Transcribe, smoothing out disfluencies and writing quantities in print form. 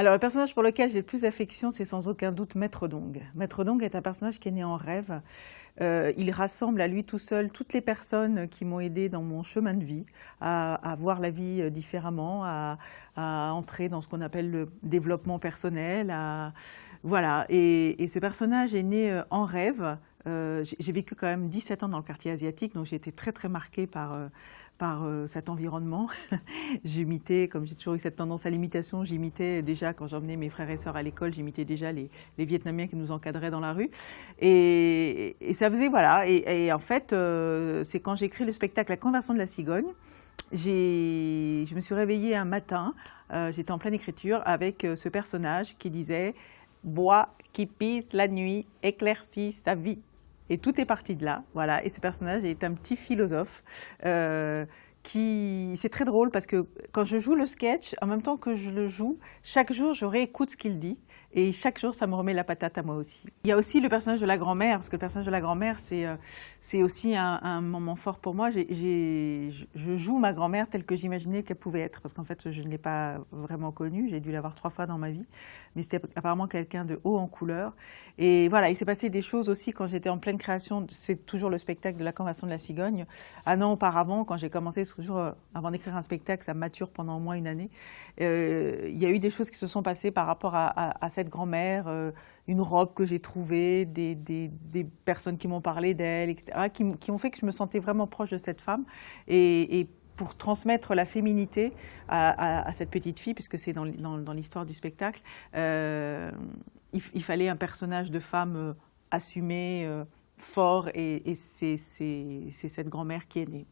Alors, le personnage pour lequel j'ai le plus d'affection, c'est sans aucun doute Maître Dong. Maître Dong est un personnage qui est né en rêve. Il rassemble à lui tout seul toutes les personnes qui m'ont aidé dans mon chemin de vie, à voir la vie différemment, à entrer dans ce qu'on appelle le développement personnel. Voilà. Et ce personnage est né en rêve. J'ai vécu quand même 17 ans dans le quartier asiatique, donc j'ai été très très marquée par cet environnement. J'imitais, comme j'ai toujours eu cette tendance à l'imitation, j'imitais déjà quand j'emmenais mes frères et sœurs à l'école, j'imitais déjà les Vietnamiens qui nous encadraient dans la rue. Et ça faisait, voilà. Et en fait, c'est quand j'ai écrit le spectacle La Conversion de la cigogne, je me suis réveillée un matin, j'étais en pleine écriture, avec ce personnage qui disait « Bois qui pisse la nuit éclaircit sa vie ». Et tout est parti de là, voilà. Et ce personnage est un petit philosophe c'est très drôle parce que quand je joue le sketch, en même temps que je le joue, chaque jour je réécoute ce qu'il dit et chaque jour ça me remet la patate à moi aussi. Il y a aussi le personnage de la grand-mère, parce que le personnage de la grand-mère c'est aussi un moment fort pour moi. Je joue ma grand-mère telle que j'imaginais qu'elle pouvait être, parce qu'en fait je ne l'ai pas vraiment connue, j'ai dû la voir 3 fois dans ma vie, mais c'était apparemment quelqu'un de haut en couleur. Et voilà, il s'est passé des choses aussi quand j'étais en pleine création, c'est toujours le spectacle de La Conversion de la cigogne. Un an auparavant, quand j'ai commencé, toujours avant d'écrire un spectacle, ça mature pendant au moins une année, il y a eu des choses qui se sont passées par rapport à cette grand-mère, une robe que j'ai trouvée, des personnes qui m'ont parlé d'elle, etc., qui ont fait que je me sentais vraiment proche de cette femme. Et pour transmettre la féminité à cette petite fille, puisque c'est dans l'histoire du spectacle, il fallait un personnage de femme assumé, fort, et c'est cette grand-mère qui est née.